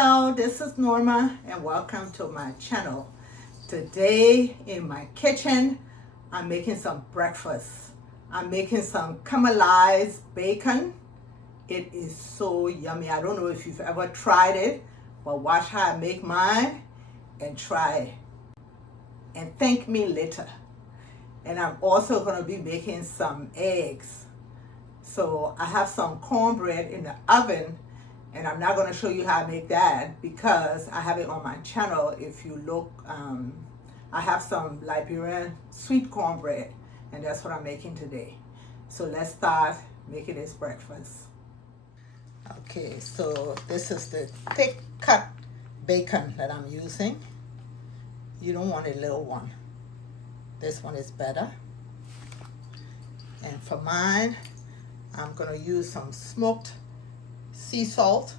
Hello, this is Norma and welcome to my channel. Today in my kitchen, I'm making some breakfast. I'm making some caramelized bacon. It is so yummy. I don't know if you've ever tried it, but watch how I make mine and try it. And thank me later. And I'm also going to be making some eggs. So I have some cornbread in the oven, and I'm not going to show you how I make that because I have it on my channel. If you look, I have some Liberian sweet cornbread, and that's what I'm making today. So let's start making this breakfast. Okay, so this is the thick cut bacon that I'm using. You don't want a little one. This one is better. And for mine, I'm going to use some smoked sea salt.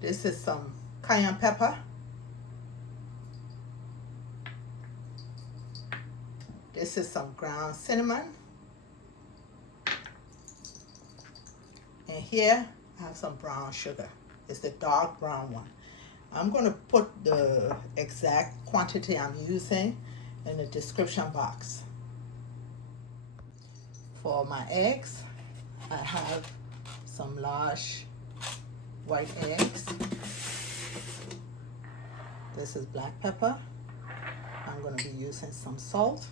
This is some cayenne pepper. This is some ground cinnamon. And here I have some brown sugar. It's the dark brown one. I'm going to put the exact quantity I'm using in the description box. For my eggs, I have some large white eggs. This is black pepper. I'm going to be using some salt.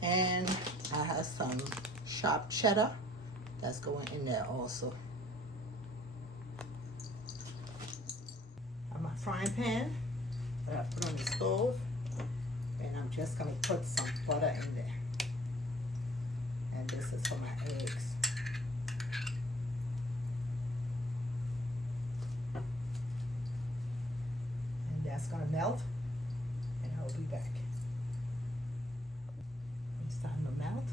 And I have some sharp cheddar that's going in there also. I have my frying pan that I put on the stove. And I'm just going to put some butter in there. And this is for my eggs. And that's going to melt. And I'll be back. It's starting to melt.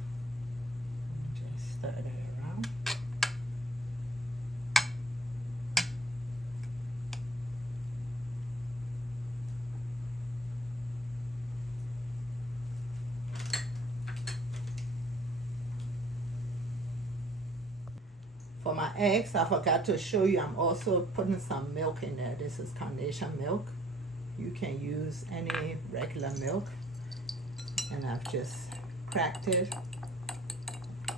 Just stir that around. For my eggs, I forgot to show you, I'm also putting some milk in there. This is carnation milk. You can use any regular milk. And I've just cracked it.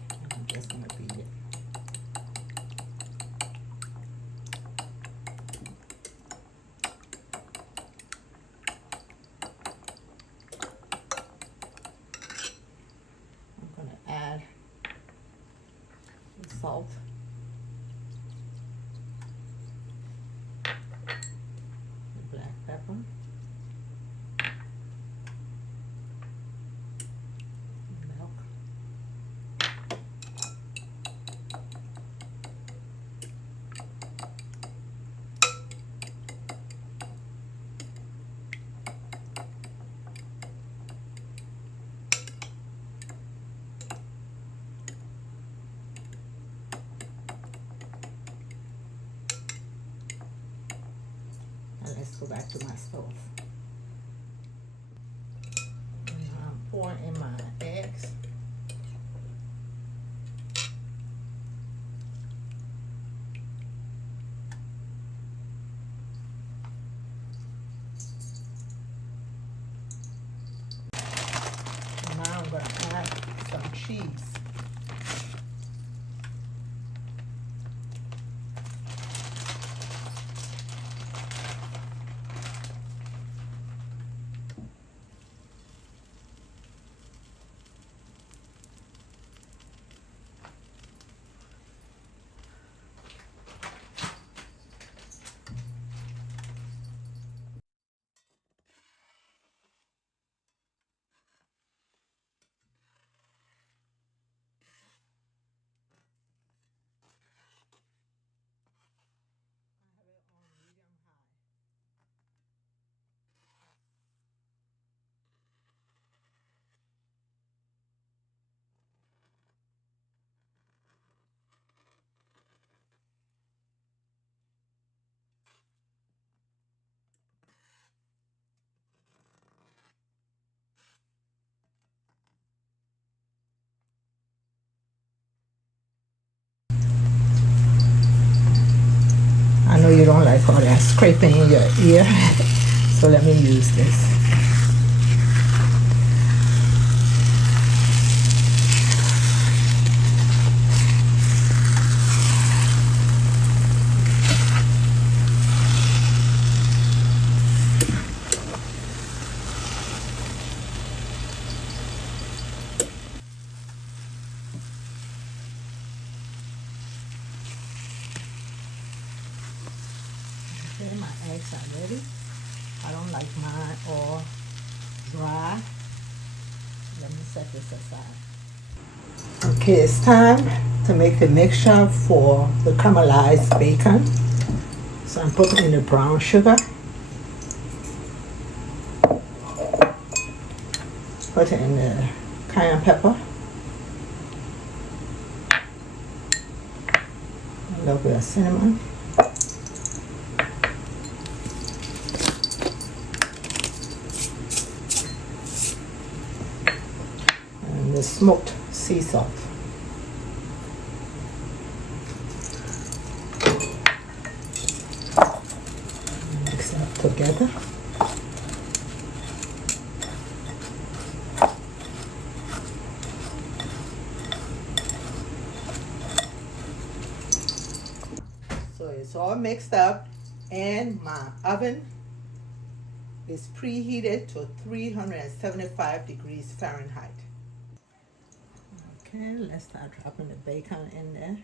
And I'm just going to beat it. I'm going to add the salt. Pepper, milk, and let's go back to my stove. And I'm pouring in my eggs. And now I'm going to add some cheese. you don't like all that scraping in your ear, so let me use this. Okay, my eggs are ready. I don't like mine all dry. Let me set this aside. Okay, it's time to make the mixture for the caramelized bacon. So I'm putting in the brown sugar. Put in the cayenne pepper. A little bit of cinnamon. And the smoked sea salt. Mix it up together. So it's all mixed up, and my oven is preheated to 375 degrees Fahrenheit. Okay, let's start dropping the bacon in there.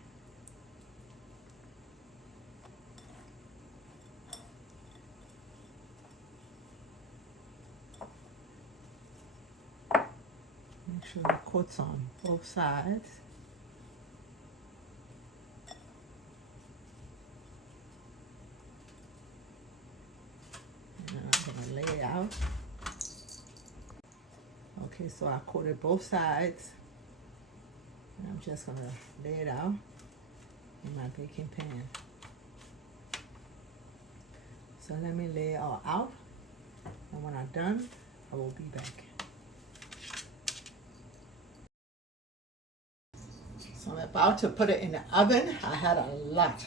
Make sure it coats on both sides. And I'm going to lay it out. Okay, so I coated both sides. And I'm just going to lay it out in my baking pan. So let me lay it all out. And when I'm done, I will be back. So I'm about to put it in the oven. I had a lot,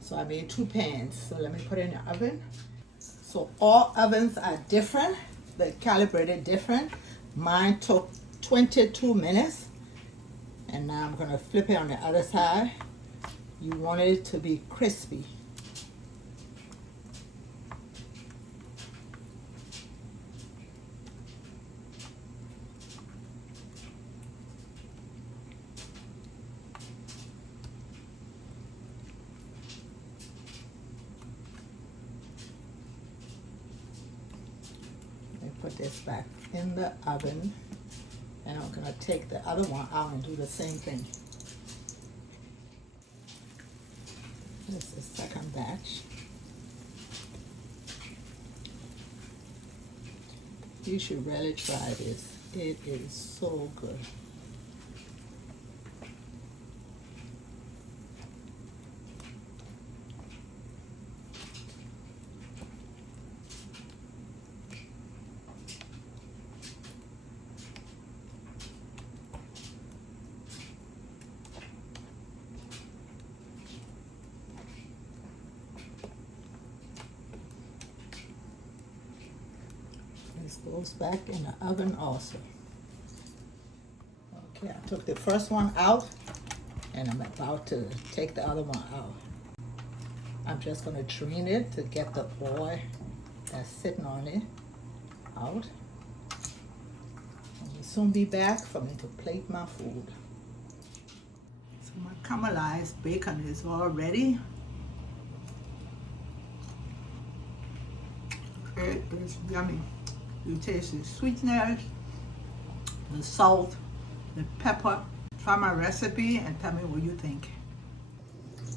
so I made 2 pans. So let me put it in the oven. So all ovens are different. They're calibrated different. Mine took 22 minutes. And now I'm going to flip it on the other side. You want it to be crispy. Put this back in the oven, and I'm going to take the other one out and do the same thing. This is the second batch. You should really try this. It is so good. This goes back in the oven also. Okay, I took the first one out, and I'm about to take the other one out. I'm just going to drain it to get the oil that's sitting on it out. And we'll soon be back for me to plate my food. So my caramelized bacon is all ready. It is yummy. You taste the sweetness, the salt, the pepper. Try my recipe and tell me what you think.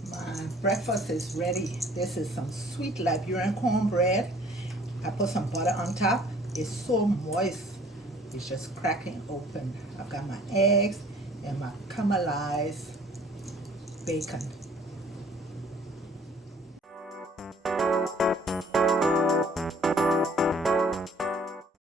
My breakfast is ready. This is some sweet Liberian cornbread. I put some butter on top. It's so moist. It's just cracking open. I've got my eggs and my caramelized bacon.